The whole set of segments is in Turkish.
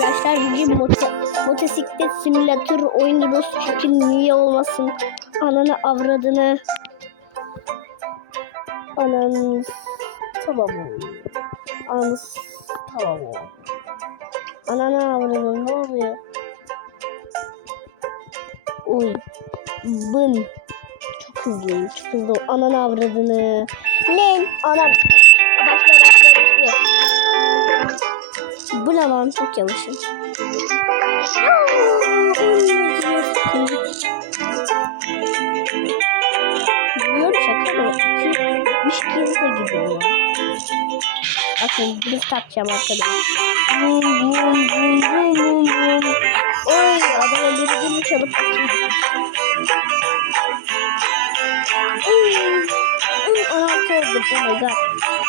arkadaşlar bugün moto, motosiklet simülatör oynuyoruz çünkü niye olmasın? Ananı avradını. Ananı tamam. Ananı tamam. Ananı avradını ne oluyor? Uy bın. Çok hızlıyım çok hızlı ananı avradını. Lan anam Allah'ım çok yavaşım. Biliyorum şaka mı? Kırkmış kızla gidiyorum. Bakın drift atacağım arkadan. Vum vum vum vum vum vum. Oy adama bir gün çalıp atayım. Anahtar oldu. Oh my god.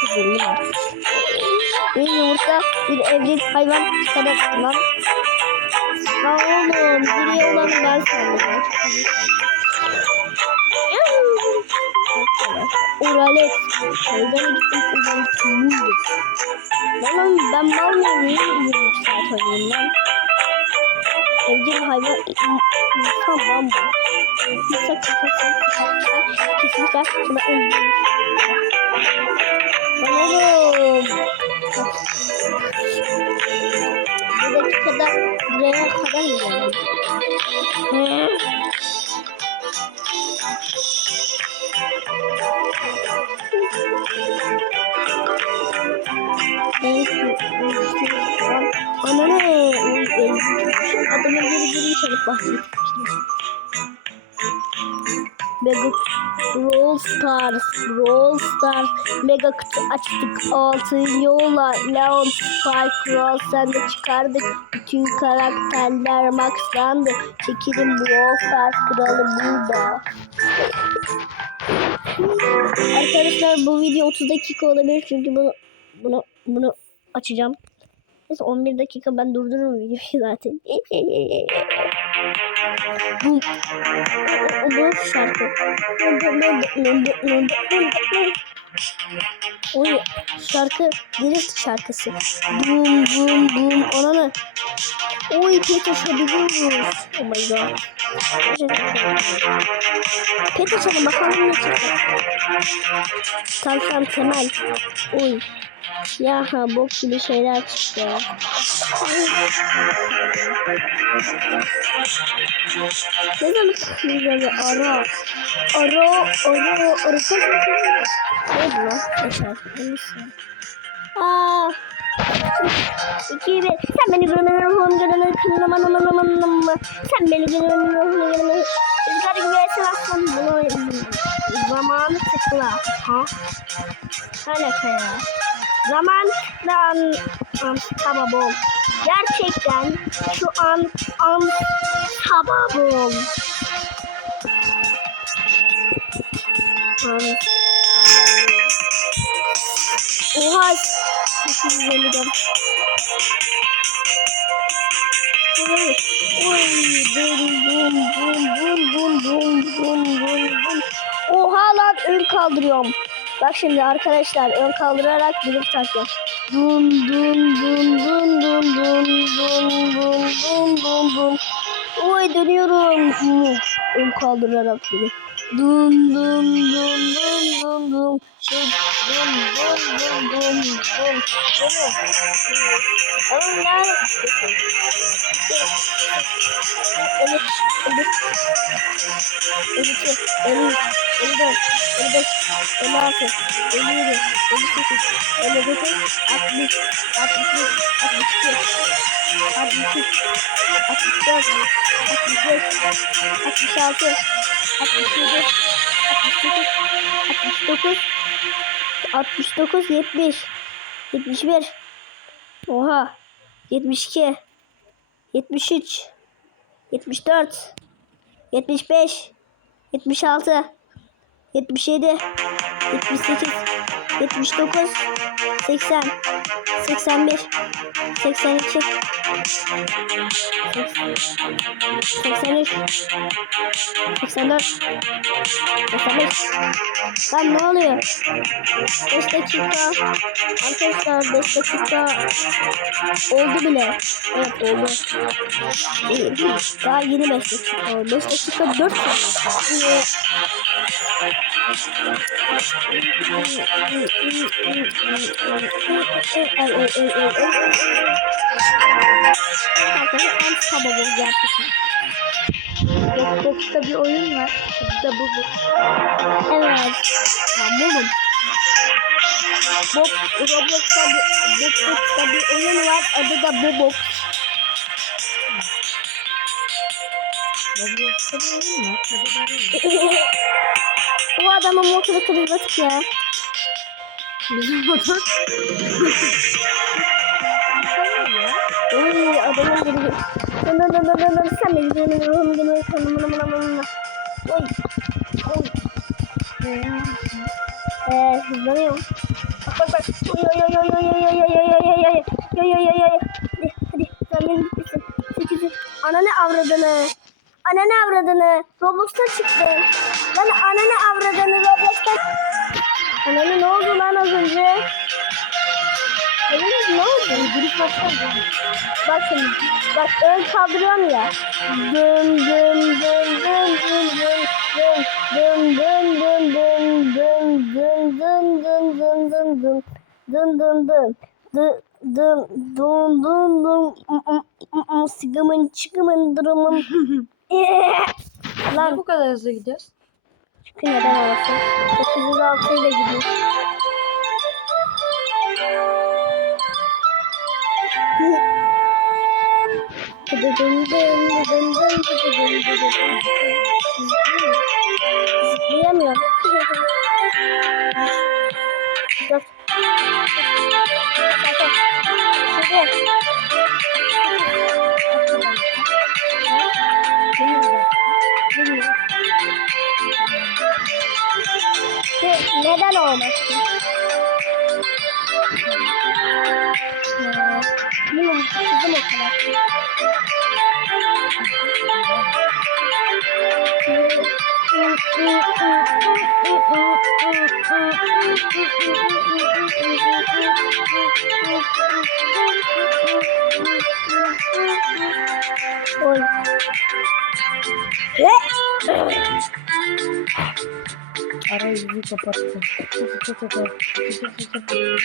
Güzelim artık. Bir yumurta bir evcil hayvan çıkarır lan. Lan oğlum buraya olan ben sandım. Oralet. Evden gittim oradan tümüydüm. Lan ben mal mıyım? Niye 23 saat oynayayım? Evcil hayvan insan lan bu. İnsan kafasını kısaltmışlar. Kesinlikle şuna öldürmüş. Stars, Brawl Stars Mega kutu açtık altın yolla Leon, Spike, Roll sen de çıkardık bütün karakterler maxlandı. Çekilin Brawl Stars kralı burada. Arkadaşlar bu video 30 dakika olabilir çünkü bunu bunu bunu açacağım. Neyse 11 dakika ben durdururum videoyu zaten. bu bu şarkı. Oy şarkı drift şarkısı. Bum bum bum ona ne? Oy pet açabiliyoruz. Oh my god. Pet açalım bakalım ne çıkacak. Tavşan temel. Oy. Ya ha bok gibi şeyler çıktı. ne zaman çıkıyor ara. Ara, ara, ara. Ne bu lan? Yaşar. Aaa. İki bir. Sen beni görmeden hon görmeden kınlaman aman aman aman. Sen beni görmeden hon görmeden. Rüzgarın gelsin aslan bunu. Zamanı tıkla. Ha? Alaka ya. Zamandan an, sababım. Gerçekten şu an an sababım. An. Oha. Düşünmedim. Oy, oy, bum bum bum bum bum bum bum bum. Oha lan ön kaldırıyorum. Bak şimdi arkadaşlar ön kaldırarak drift takıyorum. Dun dun dun dun dun dun dun dun dun dun dun. Oy dönüyorum. Ön kaldırarak drift. Dun dun dun dun dun dun. Dun dun dun dun dun dun. Onlar on üç, on bir, on iki, on üç, on dört, on beş, on altı, on yedi, on sekiz, on dokuz, altmış, altmış bir, altmış iki, altmış üç, altmış dört, altmış beş, altmış altı, altmış yedi, altmış sekiz, altmış dokuz, altmış dokuz, yetmiş, yetmiş bir. Oha. 72, 73, 74, 75, 76, 77 78 79 80 81 82 83 84 85 Lan ne oluyor? 5 dakika Arkadaşlar 5 dakika oldu bile. Evet oldu. Daha yeni 5 dakika oldu. 5 dakika 4 saniye. Unstoppable gerçekten. Roblox'ta bir oyun var. Da bu bu. Evet. Tamamım. Bob, Roblox'ta bir, Roblox'ta bir oyun var. Adı da Bobox. Roblox'ta bir oyun var. Adı da bu. Adamın motoru kırıldık ya. Bizim motor. Oy adamın bitmesin. Sekizi. Ananı avradını. Ananı avradını. Roblox'tan çıktı. Lan ananı avradını Roblox'tan. Ananı ne oldu lan az önce? Ananı ne oldu? Giriş başladı. Bak şimdi. Bak ön kaldırıyorum ya. Dın dın dın dın dın dın dın dın dın dın dın dın dın dın dın dın dın dın dın dın Dı- dın Mm, mm, mm, mm, Sigımın çıkımın durumun Niye Lan bu kadar hızlı gidiyoruz? Çünkü neden olmasın 906 ile gidiyor Dın dın dın dın dın dın dın 羽田のお祭り。もう、いつも悲しい。Oi. Hey. Arayüzü kapattı. Çıtı. Çıtı çıtı çıtı.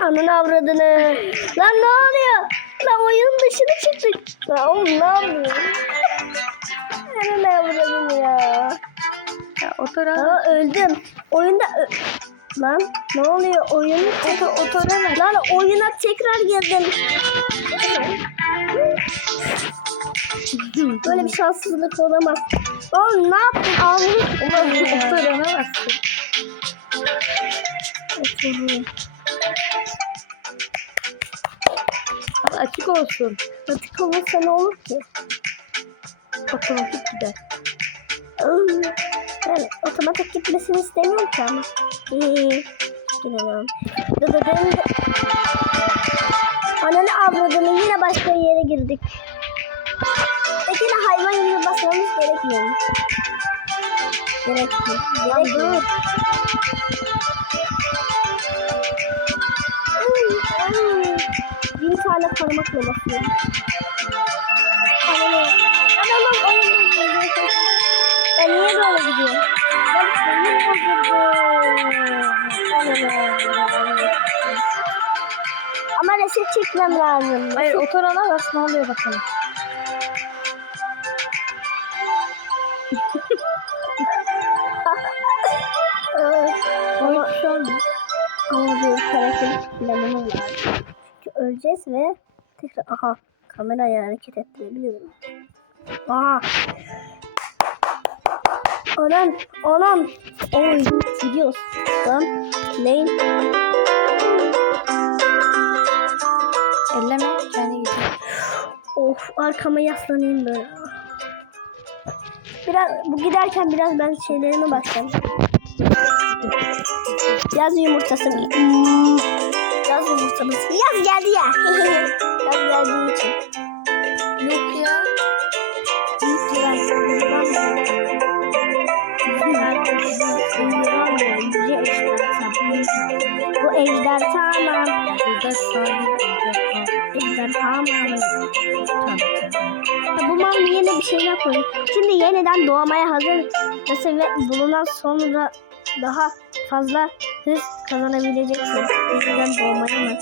ananı avradını. Lan ne oluyor? Lan oyunun dışına çıktık. Lan oğlum ne yapıyorsun? Ananı avradını ya. Ya otora. Aa öldüm. Oyunda Lan ne oluyor? Oyun Oto, otora ne? Lan oyuna tekrar girdim. Böyle bir şanssızlık olamaz. Oğlum ne yaptın? Ağzını? Oturuyor. Al, Açık olsun. Pratik olmasa ne olur ki? Otomatik gider. Ben otomatik gitmesini istemiyorum ki ama. Gidelim. Dıdıdın. Ananı avradını yine başka yere girdik. Dolayısıyla hayvan gibi basmamız gerekmiyormuş. Gerekmiyor. Gerekmiyor. Bir tane parmakla basıyorum. Tamam. Tamam. Ben niye böyle gidiyorum? Ben seni bozuldum. Ama resim çekmem lazım. Hayır o torana nasıl oluyor bakalım. Oyun şu an Ama bu karakter planımız var. Çünkü öleceğiz ve tekrar aha kamerayı hareket ettirebiliyorum. Aha. Anam, anam. Oy, gidiyoruz. Lan, neyin? elleme kendi gidiyor. Of, arkama yaslanayım böyle. Biraz bu giderken biraz ben şeylerime bakacağım. Yaz yumurtası. Yaz yumurtası. Yaz geldi ya. yaz geldiği için. Yok ya. Bu ejder tamam. Ejder tamam. Ejder tamam. Tamam. Bu mal yine bir şey yapıyor. Şimdi yeniden doğmaya hazır mesela bulunan sonra daha fazla hız kazanabileceksin. Yeniden doğmaya mı?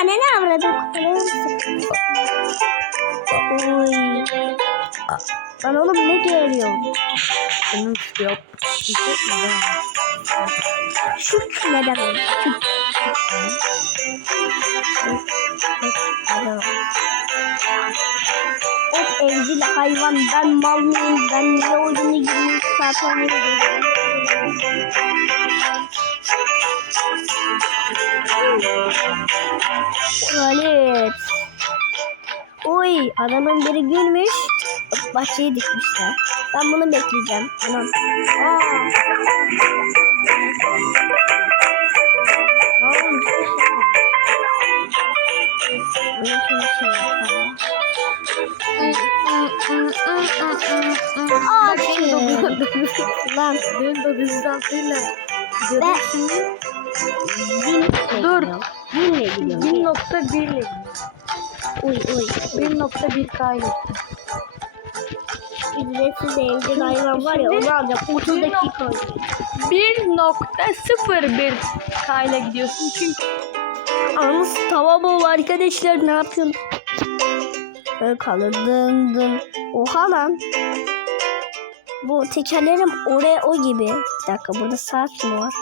Anne ne avradı? Oy. Lan oğlum ne geliyor? Mi var? Şut ne demek? Şut. Of evcil hayvan ben mal mıyım ben niye oyunu 20 saat oynuyorum Tuvalet Oy adamın biri gülmüş bahçeyi dikmişler ben bunu bekleyeceğim tamam Aa. Bir. Aa, şey. Lan Benim de hızlandığıyla. Ben- şimdi bin Dur. Binle gidiyorum. 1.1 ile gidiyor. Uy uy. 1.1 K ile. Ücretsiz evcil hayvan var ya onu alacağım. 30 dakika oynuyor. 1.01 K ile gidiyorsun çünkü Anız tamam ol arkadaşlar ne yapıyorsun? Böyle kalır dın dın. Oha lan. Bu tekerlerim oraya o gibi. Bir dakika burada saat mi var?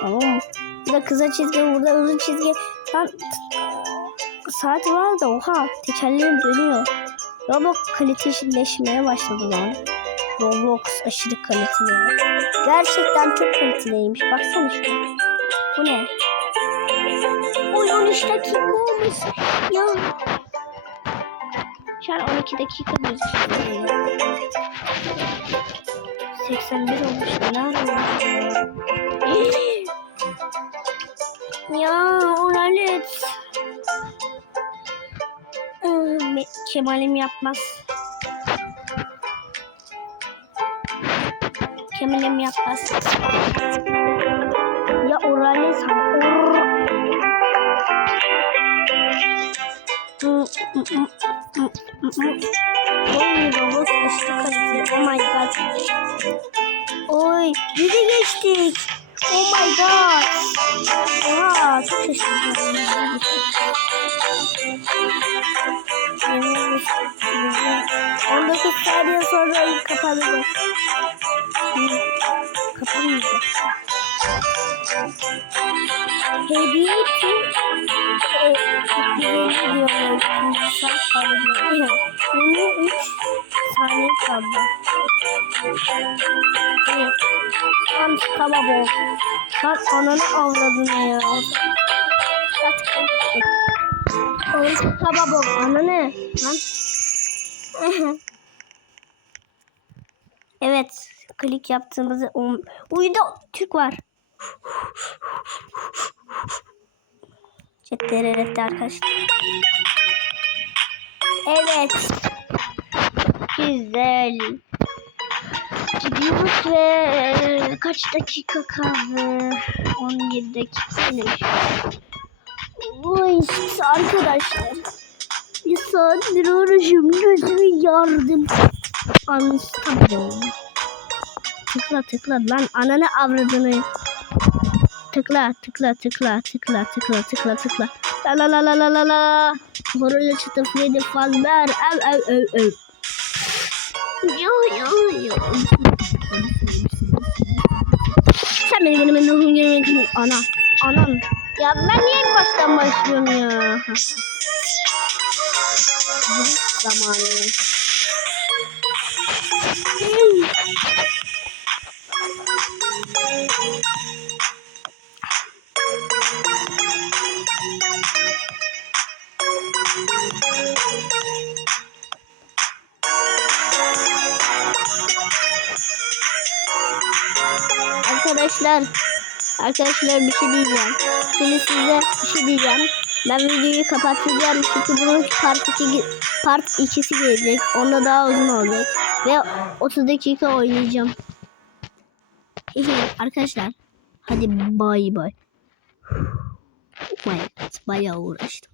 Tamam mı? Burada kısa çizgi burada uzun çizgi. Lan saat var da oha tekerlerim dönüyor. Roblox kaliteleşmeye başladı lan. Roblox aşırı kaliteli. Gerçekten çok kaliteliymiş. Baksana şuna. Bu ne? Oy 13 dakika olmuş. Ya. Şu an 12 dakika gözüküyor. 81 olmuş. Ne Ya oralet. Kemalim yapmaz. Kemalim yapmaz. Ya oralet sana. Oy robot. Oh geçtik. Oh my god. Oha çok şaşırdım. Ederim. 19 saniye sonra ilk kapanacak. Kapanmayacak. Hediye için e, hediye diyorlar. Saat kalıyor. 23 saniye kaldı. Evet. Tam tamam o. Lan ananı avradın ya. Oğlum tamam o. Ananı. Lan. evet. Klik yaptığımızı um... Uyudu. Türk var. Chatleri reddi arkadaşlar. Evet. Güzel. Gidiyoruz ve kaç dakika kaldı? 17 dakika demiş. Oy arkadaşlar. Bir saattir uğraşıyorum. Gözümü yardım. Anlatamıyorum. Tıkla tıkla lan ananı avradını. Tıkla tıkla tıkla tıkla tıkla tıkla tıkla. La la la la la la la. Horayla çıtı Freddy Fazbear. Ev ev ev ev. Yo yo yo. Sen beni benim ruhum yemedim. Ana. Anam. Ya ben niye en baştan başlıyorum ya? Zamanı. Arkadaşlar Arkadaşlar bir şey diyeceğim. Şimdi size bir şey diyeceğim. Ben videoyu kapatacağım çünkü bunun part 2 part 2'si gelecek. Onda daha uzun olacak ve 30 dakika oynayacağım. arkadaşlar hadi bay bay. Oh my God, bayağı uğraştım.